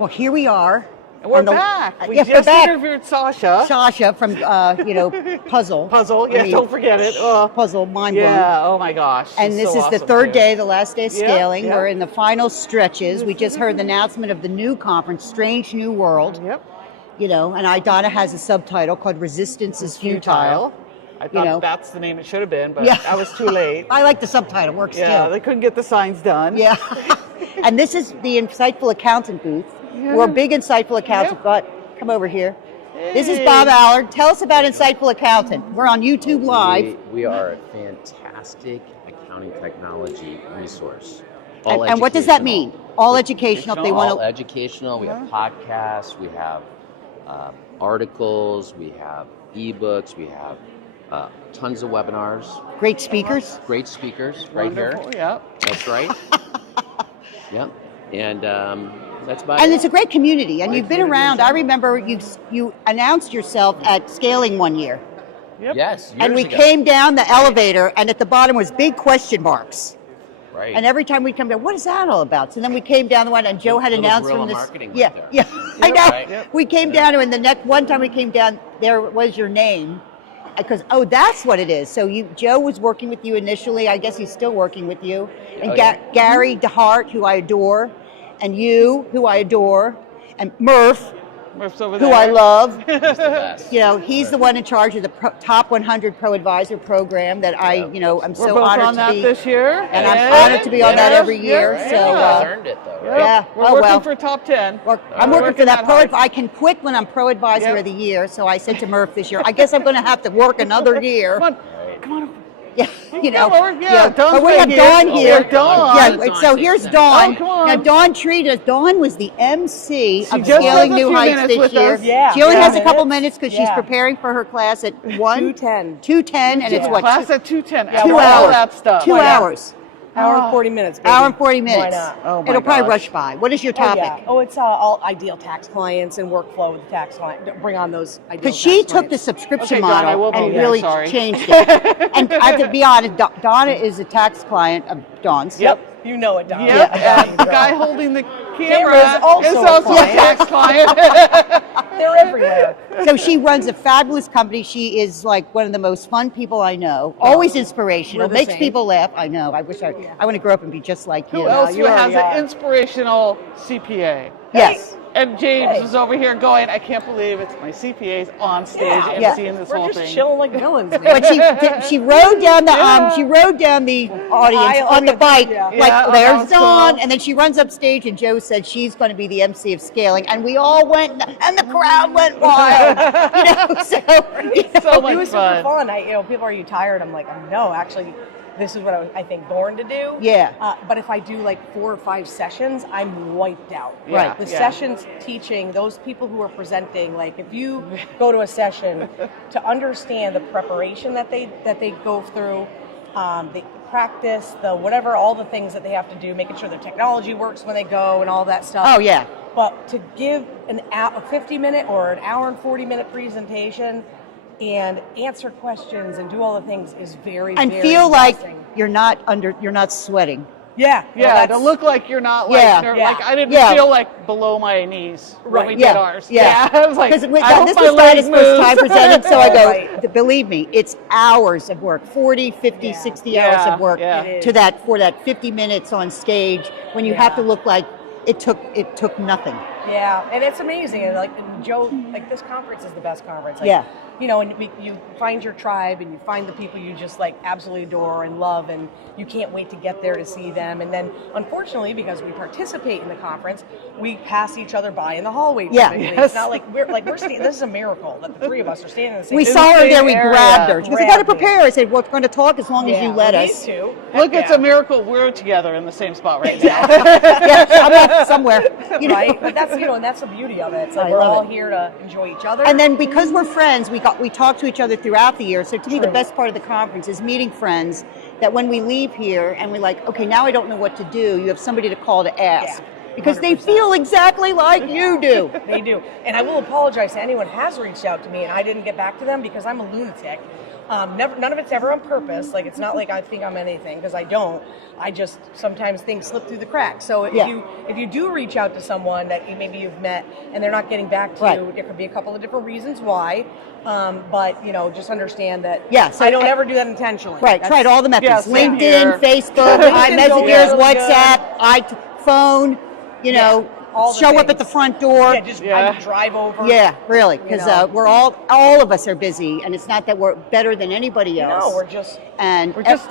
Well, here we are. And we're back. We we're just back. interviewed Sasha. Sasha from, Puzzle. Puzzle, yeah, don't forget it. Puzzle, mind blown. Yeah, oh my gosh. And she's this so is the awesome, third too. day, the last day of scaling. Yep. We're in the final stretches. We just heard the announcement of the new conference, Strange New World. Yep. And Donna has a subtitle called Resistance is Futile. I thought that's the name it should have been, but I was too late. I like the subtitle, works Yeah, too. they couldn't get the signs done. Yeah. And this is the Insightful Accountant booth. Yeah. We're big Insightful Accountants. Yep. But come over here. Hey. This is Bob Allard. Tell us about Insightful Accountant. We're on YouTube Live. We are a fantastic accounting technology resource. And what does that mean? All educational. If they want all educational. We have podcasts. We have articles. We have ebooks. We have tons of webinars. Great speakers. Great speakers Wonderful, right here. Yep. That's right. Yep. And that's about And it. it's a great community. And Great you've been community around. in I remember you announced yourself at Scaling one year. Yep. Yes. And we years ago. came down the elevator, and at the bottom was big question marks. Right. And every time we come down, what is that all about? So then we came down the one, and Joe had Little announced guerrilla from this. marketing Yeah, right there. yeah, I know. Right. Yep. We came down, and the next one time we came down, there was your name, because that's what it is. So Joe was working with you initially. I guess he's still working with you, and Gary DeHart, who I adore, and you, who I adore, and Murph, Murph's over who there. I love. He's the best. He's the one in charge of the Top 100 Pro Advisor program that I'm We're so both honored on to that be. this year. And I'm honored to be on that every year. Right. So, You guys earned it though, right? Yeah. We're Oh, working well. for top 10. I'm working for that hard. I can quit when I'm Pro Advisor Yep. of the Year. So I said to Murph this year, I guess I'm going to have to work another year. Come on. Right. Come on. Yeah, Dawn's But we right have here. Dawn Oh, here. Dawn. Yeah, Dawn so takes here's that. Dawn. Oh, come on. Now Dawn treated us. Dawn was the MC of just Scaling has a New few Heights minutes this with year. us. Yeah. She only Yeah. has a couple minutes because she's Yeah. preparing for her class at 2:10. 2:10, and it's what? Class at 2:10. Yeah, Two all hours. that stuff. 2 Why not? hours. Hour and 40 minutes. Baby. Hour and 40 minutes. Why not? Oh, my It'll probably gosh. rush by. What is your Oh, topic? yeah. Oh, it's all ideal tax clients and workflow with the tax client. Bring on those ideal Because she tax took the clients. subscription Okay, Dawn, I model will and be there, really sorry. changed it. And I have to be honest, Donna is a tax client of Dawn's. Yep. You know it, Donna. Yep. Yeah. And the guy holding the Camera camera is also a a client. tax client. They're everywhere. So she runs a fabulous company. She is like one of the most fun people I know. Always inspirational, We're the makes same. people laugh. I know. I wish I want to grow up and be just like you. Who else you has already an are. inspirational CPA? Yes. And James Hey. is over here going, I can't believe it's my CPA's on stage and Yeah. seeing this We're whole just thing. chilling like villains. man. But she rode down the audience on the bike Yeah. like Yeah, oh, that there's was Dawn, cool. and then she runs up stage and Joe said she's going to be the MC of Scaling, and we all went and the crowd went wild. So much It was fun. super fun. People are you tired? I'm like, no, actually, this is what I think born to do. Yeah. But if I do like 4 or 5 sessions, I'm wiped out. Right. The Yeah. sessions teaching, those people who are presenting, like if you go to a session to understand the preparation that they go through, the practice, the whatever, all the things that they have to do, making sure their technology works when they go and all that stuff. Oh yeah. But to give a 50-minute or an hour and 40-minute presentation and answer questions and do all the things is very, And very feel like exhausting. you're not sweating. Yeah. Yeah, to look like you're not like, Yeah. like I didn't Yeah. feel like below my knees when we Yeah. did ours. Yeah. I was like, Because I hope this my was leg Dinah's first time moves. presenting, so I go, Right. believe me, it's hours of work, 40, 50, Yeah. 60 hours Yeah, of work yeah. It to is. for that 50 minutes on stage when you have to Yeah. look like it took nothing. Yeah, and it's amazing. And Joe, this conference is the best conference. Yeah. And you find your tribe and you find the people you just absolutely adore and love, and you can't wait to get there to see them. And then, unfortunately, because we participate in the conference, we pass each other by in the hallway. Yeah. typically. Yes. It's not like we're standing. This is a miracle that the three of us are standing in the same. We In saw the her there, same we area. grabbed her. She goes, I got to Grabbed prepare. I said, well, we're going to talk as long as you let we us. need to. Look, Heck it's yeah. a miracle we're together in the same spot right now. Yeah, I'm off somewhere. You know? Right, but that's and that's the beauty of it. It's like I we're love all it. here to enjoy each other. And then because we're friends, we talk to each other throughout the year. So to me, the True. best part of the conference is meeting friends that when we leave here and we're like, okay, now I don't know what to do, you have somebody to call to ask. because they 100%. feel exactly like you do. They do. And I will apologize to anyone who has reached out to me and I didn't get back to them because I'm a lunatic. None of it's ever on purpose. Like, it's not like I think I'm anything, because I don't. I just sometimes things slip through the cracks. So if you do reach out to someone that maybe you've met and they're not getting back to you, there could be a couple of different reasons why. But just understand that So I don't ever do that intentionally. Right, tried all the methods. Yeah, same LinkedIn, here. Facebook, LinkedIn's always iMessengers, really WhatsApp, phone, all the show up things. at the front door. I would drive over. Yeah, really, because we're all of us are busy, and it's not that we're better than anybody else. No, we're just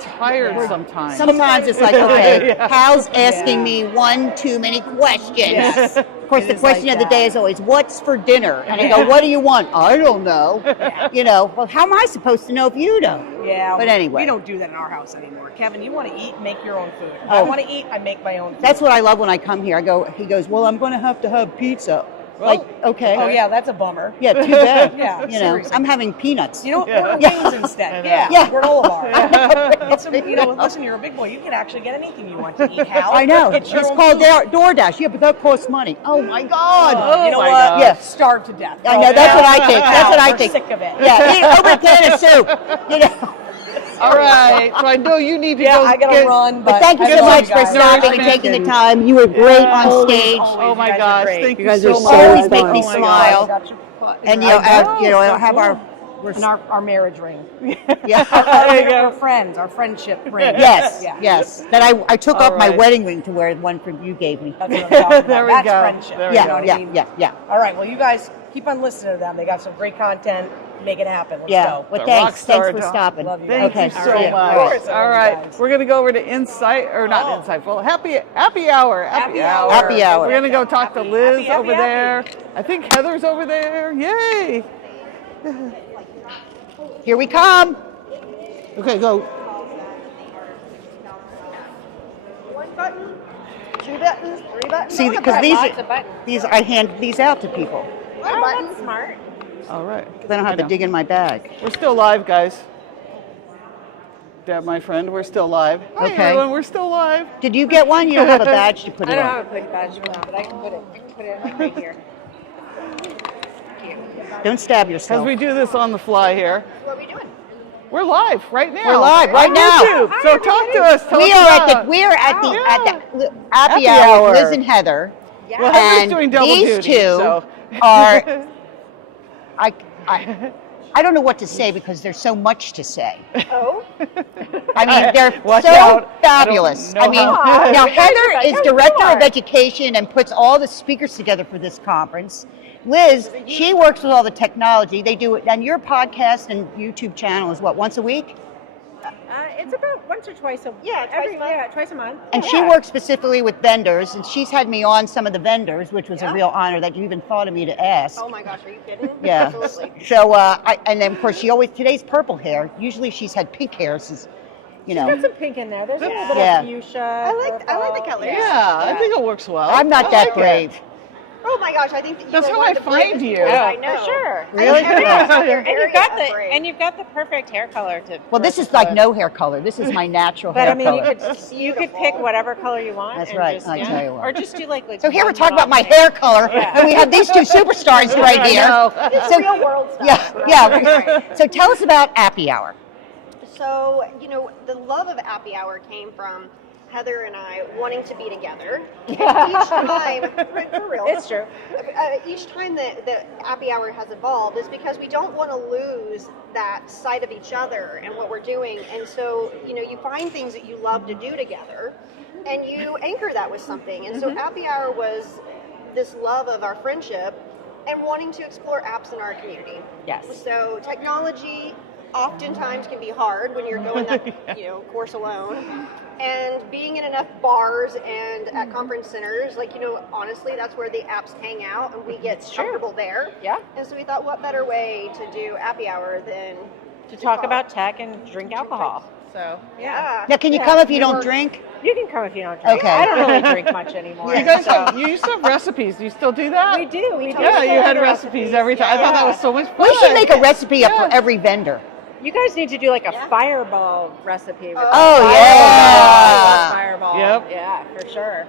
tired sometimes. Sometimes it's like, okay, Hal's asking me one too many questions. Yes. Of course, It the is question like of the that. day is always, what's for dinner? And I go, what do you want? I don't know. Well, how am I supposed to know if you don't? Yeah. But anyway. We don't do that in our house anymore. Kevin, you want to eat, make your own food. If I want to eat, I make my own food. That's what I love when I come here. He goes, well, I'm going to have pizza. Like, okay. Oh, yeah, that's a bummer. Yeah, too bad. Yeah, seriously. I'm having peanuts. Order wings instead. Yeah, granola bar. Listen, you're a big boy. You can actually get anything you want to eat, Hal. I know. It's your It's own called food. DoorDash. Yeah, but that costs money. Oh my God. You know my what? God. Yeah. Starve to death. I know. That's what I think. That's what I We're think. sick of it. Yeah, eat over a can of soup. All right. So I know you need to go. I gotta run. But thank you I so love much for guys. stopping and taking the time. You were great on stage. Oh my You guys are gosh! great. Thank You you guys so are much. so always make me Oh my smile. gosh. And have our marriage ring. Yeah. There you go. Our friends, our friendship ring. Yes, Yeah. yes. That I took All off my right. wedding ring to wear one from you gave me. That's what I'm talking about. There we That's go. friendship. There we You know go. what I mean? Yeah. All right. Well, you guys keep on listening to them. They got some great content. Make it happen. Let's Yeah. go. Well, The rock thanks star, for Dawn. stopping. Love you. Thank Okay. you See so ya. much. All right. All right, we're gonna go over to Insight, or not Insightful, Happy Hour. Happy hour. Happy hour. We're gonna go talk to Liz happy, over happy. there. I think Heather's over there. Yay! Here we come. Okay, go. One button, two buttons, three buttons. See, because these I hand these out to people. One button. Smart. All right. Then I don't have to dig in my bag. We're still live, guys. Deb, my friend, we're still live. Hi, Okay. everyone. We're still live. Did you get one? You don't have a badge to put it I don't on. have a quick badge for that, but I can put it right here. Don't stab As yourself. we do this on the fly here, What are we doing? we're live right now. We're live right on now. YouTube. So talk to us. Tell We us are at about- the at the happy Happy hour hour. with Liz and Heather. Well, Heather's And doing double these duty. two So. are I don't know what to say because there's so much to say. Oh, I mean, they're Watch so out. fabulous. I I don't mean, know how- now You guys Heather are is like, director "Oh, of education and puts all the speakers together for this conference. Liz, she works with all the technology. They do it, and your podcast and YouTube channel is what, once a week? It's about once or twice a Yeah, twice a month. Yeah, twice a month. And she works specifically with vendors, and she's had me on some of the vendors, which was a real honor that you even thought of me to ask. oh my gosh, are you kidding? Yeah. Absolutely. So, and then of course she always, today's purple hair. Usually she's had pink hair since, Got some pink in there. There's a little bit Yeah. of fuchsia. I like the purple. colors. Yeah, I think it works well. I'm not I that like brave. it. Oh my gosh, I think that you That's were how one I of the bravest find you. people Yeah, I know. for sure. Really? And you've got the perfect hair color to. Well, this is like no hair color. This is my natural But hair I mean, color. you could pick whatever color you want. That's and right, Just, I tell you what. Or just do like. So here we're one talking about my little hair color, Yeah. and we have these two superstars right here. This is So, real world stuff. yeah. So tell us about Happy Hour. So, the love of Happy Hour came from Heather and I wanting to be together. And each time, for real. It's true. Each time that Happy Hour has evolved is because we don't want to lose that sight of each other and what we're doing. And so, you find things that you love to do together and you anchor that with something. And so Happy Hour was this love of our friendship and wanting to explore apps in our community. Yes. So technology oftentimes can be hard when you're going that course alone, and being in enough bars and at conference centers, honestly, that's where the apps hang out and we get comfortable there. Yeah. And so we thought, what better way to do Happy Hour than To talk about tech and drink alcohol. So yeah. Now, can you come if you don't drink? you can come if you don't drink. Okay. I don't really drink much anymore. You guys so. you used to have recipes. Do you still do that? We do. We do. Yeah, you had recipes every time. I thought that was so much fun. We should make a recipe up for every vendor. You guys need to do like a fireball recipe. With Oh, fireball. yeah. Fireball. Yep. Yeah, for sure.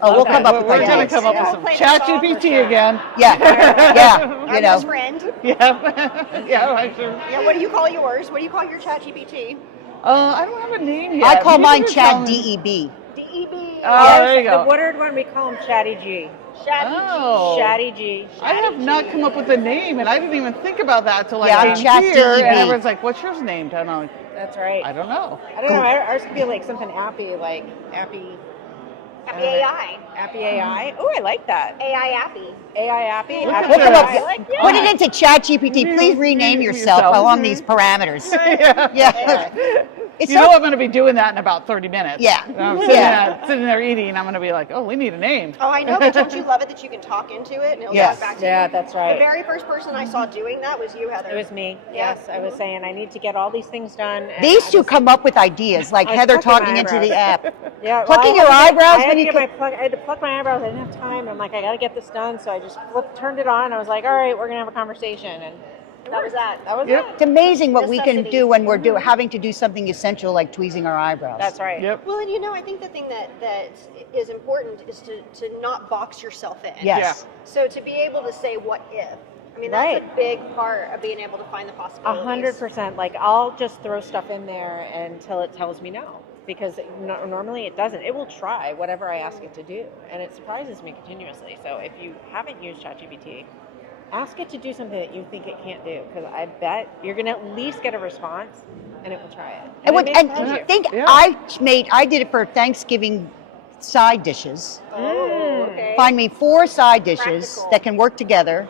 Oh, we'll Okay. come up with We're going to ideas. come up Yeah. with some Play the chat song or GPT chat. again. Yeah, Our you best know. friend. Yeah. Yeah, I sure. Yeah, what do you call yours? What do you call your chat GPT? I don't have a name yet. I call Maybe mine you tell Chad me. DEB. DEB. Oh, there you go. The Woodard one, we call him Chatty G. Chatty Oh. Chatty G. I have not come up with a name, and I didn't even think about that until Yeah, I I'm came Chat here. DEB. And everyone's like, "What's yours named?" And I'm like, That's right. "I don't know." I don't know. Ours could be like something appy, like appy. Happy AI. Appy AI. Oh, I like that. AI Appy. AI appy. Look Appy at We'll come up AI. that. with, I like that. put it into Chat GPT. Please rename yourself along these parameters. Yeah. It's You so know I'm going to be doing that in about 30 minutes. Yeah. I'm sitting there eating. I'm going to be like, "Oh, we need a name." Oh, I know, but don't you love it that you can talk into it and it'll Yes. talk back to Yeah, you? that's The right. very first person I saw doing that was you, Heather. It was me. Yeah. Yes, I was saying I need to get all these things done. and these I two just- come up with ideas, like I was Heather plucking talking my into the eyebrows. app. Yeah, Plucking I your had to eyebrows I had when to you get my plug. I had to pluck my eyebrows. I didn't have time. I'm like, I got to get this done. So I just turned it on. I was like, all right, we're gonna have a conversation, and That was that. that was Yep. It's amazing what we can Necessity. do when we're having to do something essential like tweezing our eyebrows. it. That's right. Yep. Well, and you know, I think the thing that is important is to not box yourself in. Yes. So to be able to say what if. I mean, that's Right. a big part of being able to find the possibilities. 100%. Like I'll just throw stuff in there until it tells me no, because normally it doesn't. It will try whatever I ask it to do, and it surprises me continuously. So if you haven't used ChatGPT, ask it to do something that you think it can't do, because I bet you're going to at least get a response, and it will try it. And, it may surprise you. think Yeah. I did it for Thanksgiving side dishes. Oh, okay. Find me 4 side dishes Practical. that can work together,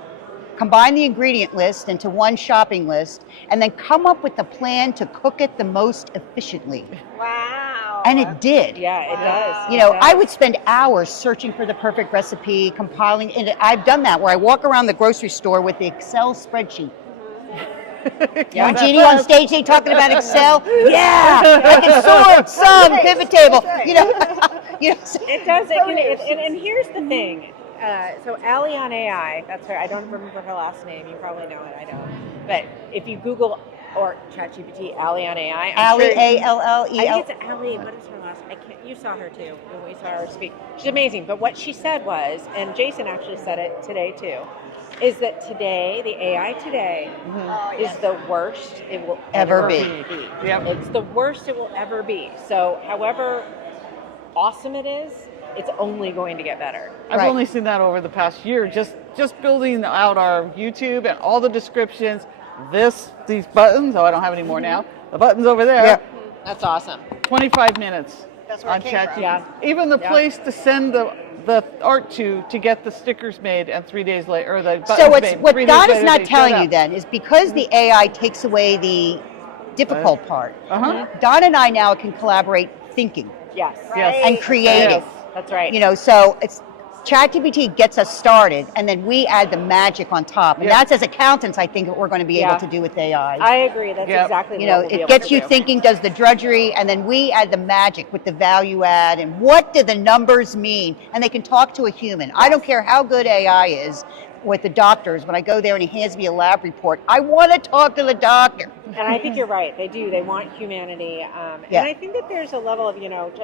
combine the ingredient list into one shopping list, and then come up with the plan to cook it the most efficiently. Wow. And it did. Yeah, it does. You know, It I does. would spend hours searching for the perfect recipe, compiling, and I've done that where I walk around the grocery store with the Excel spreadsheet. Yeah. When Jeannie on stage, they talking about Excel. Yeah, I can sort, sum, Right, pivot table. that's right. You know, you know. It does. And here's the thing. So Allie on AI, that's her. I don't remember her last name. You probably know it. I don't. But if you Google or ChatGPT Allie on AI, I'm Allie, sure, A-L-L-E-L. I think it's Allie. What is her last? I can't. You saw her too when we saw her speak. She's amazing. But what she said was, and Jason actually said it today too, is that today the AI today Oh, is yes. the worst it will Ever ever be. be. Yep. It's the worst it will ever be. So, however awesome it is, it's only going to get better. I've Right. only seen that over the past year, just building out our YouTube and all the descriptions. These buttons. Oh, I don't have any more now. The buttons over there. Yeah. That's awesome. 25 minutes That's where it on came ChatGPT. from. Yeah. Even the Yeah. place to send the art to get the stickers made, and 3 days later, or the buttons So it's, made. what 3 days God is later, not they telling showed you up. then is because the AI takes away the difficult part. Uh-huh. Don and I now can collaborate thinking Yes. Yes. and creating. Yes. That's right. You know, so it's ChatGPT gets us started, and then we add the magic on top, and Yeah. that's as accountants, I think, what we're going to be Yeah. able to do with AI. I agree. That's Yep. exactly You what know, we'll be it able gets to you do. thinking, does the drudgery, and then we add the magic with the value add, and what do the numbers mean? And they can talk to a human. I don't care how good AI is with the doctors. When I go there and he hands me a lab report, I want to talk to the doctor. And I think you're right. They do. They want humanity. Yeah. And I think that there's a level of,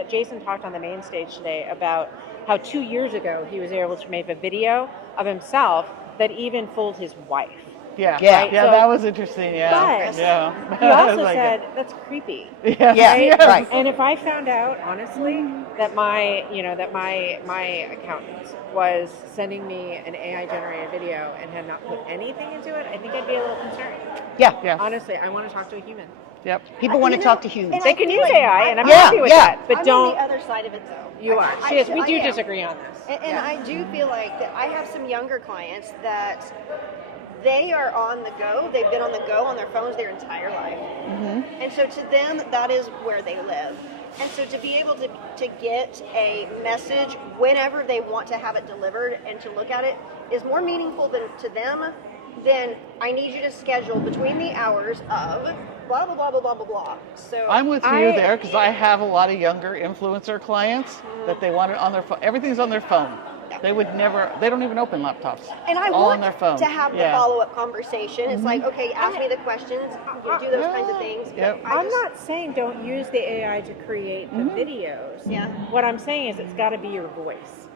Jason talked on the main stage today about how 2 years ago he was able to make a video of himself that even fooled his wife. Yeah. Yeah. Right, Yeah, so- that was interesting. Yeah. But yeah. he also Like said, that's creepy. Yes, Yeah, yes. right. And if I found out, honestly, that my accountant was sending me an AI generated video and had not put anything into it, I think I'd be a little concerned. Yeah, Yeah. Honestly, I want to talk to a human. Yep. people want to You talk know, to humans. and They I can feel use like AI, and I'm Yeah, happy with yeah. that. But I'm don't. on the other side of it though. You are. She is. We I do am. disagree on this. And Yeah. I do feel like that I have some younger clients that they are on the go. They've been on the go on their phones their entire life. And so to them, that is where they live. And so to be able to get a message whenever they want to have it delivered and to look at it is more meaningful to them than I need you to schedule between the hours of blah, blah, blah, blah, blah, blah, blah. So I'm with you there because I have a lot of younger influencer clients that they want it on their phone. Everything's on their phone. They would never. They don't even open laptops. And I all want on their phone. to have the Yeah. follow-up conversation. It's like, okay, ask me the questions, do those kinds of things. Yep. I I'm just- not saying don't use the AI to create the videos. Yeah. What I'm saying is it's got to be your voice.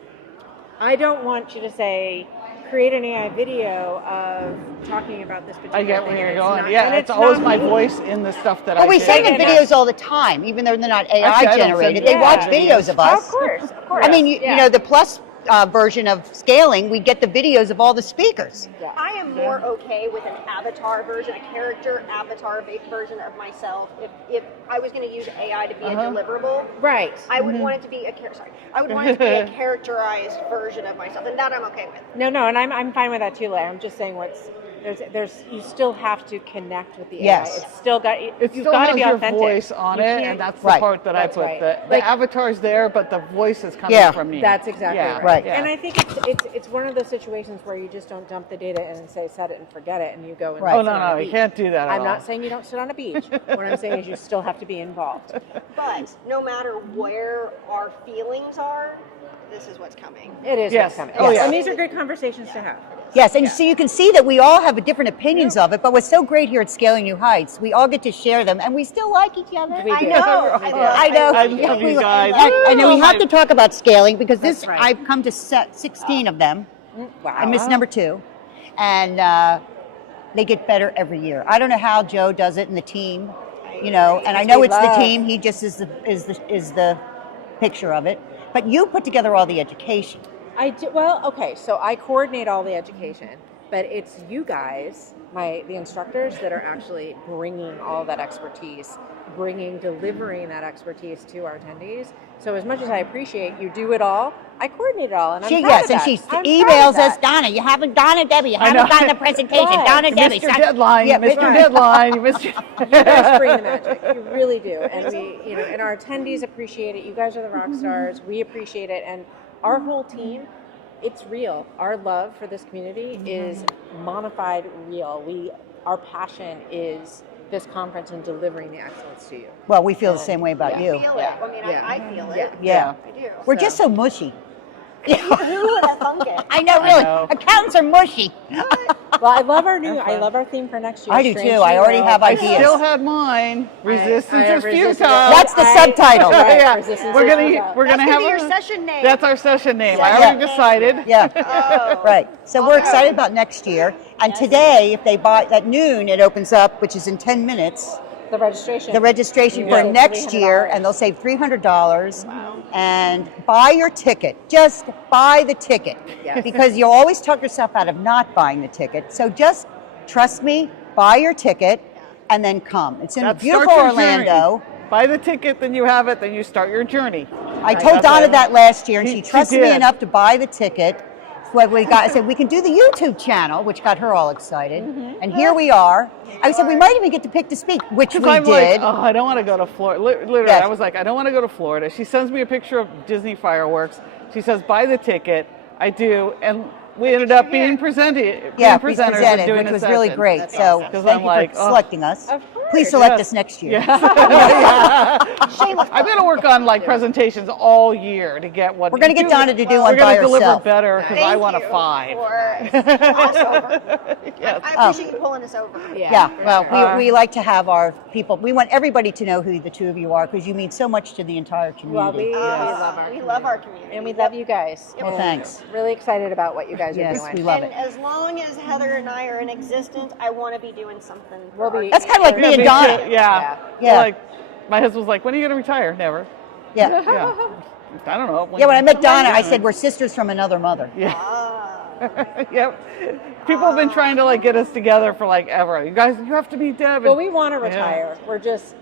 I don't want you to say, create an AI video of talking about this particular I get thing. where you're and it's going. not- Yeah, and it's it's always not my me. voice in the stuff that Well, I we do. send them Yeah. videos all the time, even though they're not AI Actually, I don't generated. send They you watch videos. videos of us. Of course. I mean, you Yeah. know, the plus version of scaling, we get the videos of all the speakers. Yeah. I am more okay with an avatar version, a character avatar version of myself. If I was going to use AI to be a deliverable, Right. I would want it to be I would want it to be a characterized version of myself, and that I'm okay with. No, and I'm fine with that too. Like, I'm just saying there's you still have to connect with the Yes. AI. It's still got It you've still got to has be your authentic. voice on You it, can't- and that's the Right. part that That's I put. right. The Like- avatar's there, but the voice is coming Yeah. from me. That's exactly Yeah. right. Yeah. And I think it's one of those situations where you just don't dump the data in and say set it and forget it, and you go and Right. Oh, sit no, on no, a you beach. can't do that at I'm all. not saying you don't sit on a beach. What I'm saying is you still have to be involved. But no matter where our feelings are, this is what's coming. It is Yes. what's coming. Oh, Yes. yeah. And these are good conversations to have. Yes, and so you can see that we all have different opinions of it, but what's so great here at Scaling New Heights, we all get to share them, and we still like each other. We I do. know. I know. I love you guys. I know we have to talk about scaling because this That's right. I've come to 16 of them. Wow. I missed number 2, and they get better every year. I don't know how Joe does it in the team, you know, and I know We it's the love- team. He just is the picture of it. But you put together all the education. I do, well, okay, so I coordinate all the education, but it's you guys, the instructors, that are actually bringing all that expertise, delivering that expertise to our attendees. So as much as I appreciate you do it all, I coordinate it all, and I'm proud Yes, of and that. she I'm proud of emails us, that. Donna, you haven't, Donna, Debbie, you I haven't know. gotten the presentation. Right. Donna, You Debbie. missed your deadline. Yeah, You missed your right. deadline. You missed your... You guys bring the magic. You really do. And and our attendees appreciate it. You guys are the rock stars. We appreciate it. And our whole team, it's real. Our love for this community is modified real. Our passion is this conference and delivering the excellence to you. Well, we feel the same way about Yeah. you. Feel it. I mean, I feel it. Yeah. I do. We're just so mushy. Who would have thunk it? I know, really. know. Accountants are mushy. Well, I love our theme for next year. I do Strange too. I New already World. have I ideas. still had mine. Resistance I have is resistance. futile. That's the subtitle. Right, Yeah. resistance We're is gonna futile. we're That's gonna gonna have be your a- session name. That's our session name. I Yeah. already decided. Yeah. Oh. Right. So we're excited about next year. And today, if they buy at noon, it opens up, which is in 10 minutes. The registration. The registration Yeah. for next year, $300. and they'll save $300. And buy your ticket. Just buy the ticket. Yes. Because you'll always talk yourself out of not buying the ticket. So just trust me, buy your ticket, and then come. It's in That beautiful starts your journey. Orlando. Buy the ticket, then you have it, then you start your journey. I told That's Donna right. that last year, and She she trusted me did. enough to buy the ticket. What we got, I said we can do the YouTube channel, which got her all excited. And here we are. I said we might even get to pick to speak, which we Because I'm did. like, oh, I don't want to go to Florida. Literally, Yes. I was like, I don't want to go to Florida. She sends me a picture of Disney fireworks. She says, buy the ticket. I do, and we ended up being presented. Yeah, being we presenters and presented, doing which a was really session. great. So Because thank I'm you like, for oh. selecting us. Of course. Please select Yes. us next year. Shameless I'm going to work on like presentations all year to get what We're gonna get Donna to do one We're by gonna deliver herself. better because I Thank want a you 5. for us over. Yes. I appreciate you pulling us over. Yeah, well, for we like to have our people. We want everybody to know who the two of you are because you mean so much to the entire Well, community. we love our We love our community. and we love you guys. Well, And thanks. Really excited about what you guys Yes, are doing. we love And it. as long as Heather and I are in existence, I want to be doing something. We'll for be- our That's kind of like me and me Donna. too. Yeah. Yeah. Like, my husband was like, when are you going to retire? Never. Yeah. Yeah. I don't know. Yeah, when I met Donna, I said we're sisters from another mother. Yeah. Ah. Yep. People have been trying to like get us together for like ever. You guys, you have to meet Deb. Well, we want to retire. We're just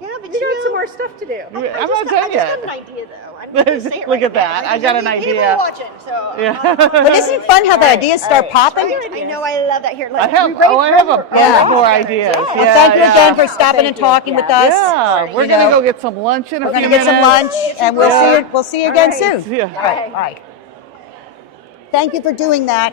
Yeah, but we you got some know, more stuff to do. I'm not I done just got yet. an idea though. I'm gonna say it Look right at that. now. I got an People idea. are watching, so Yeah. But isn't it fun how the All right, ideas all start right. popping? Right, I know, I love that. Here, I have a Yeah. bunch more ideas. Well, Yeah, thank you yeah. again for stopping Thank and you. talking with Yeah. us. Yeah, we're You gonna know, go get some lunch in a We're few gonna minutes. get some lunch, and we'll Yeah. see you. We'll see you again All right. soon. Yeah. All right. Bye. Thank you for doing that.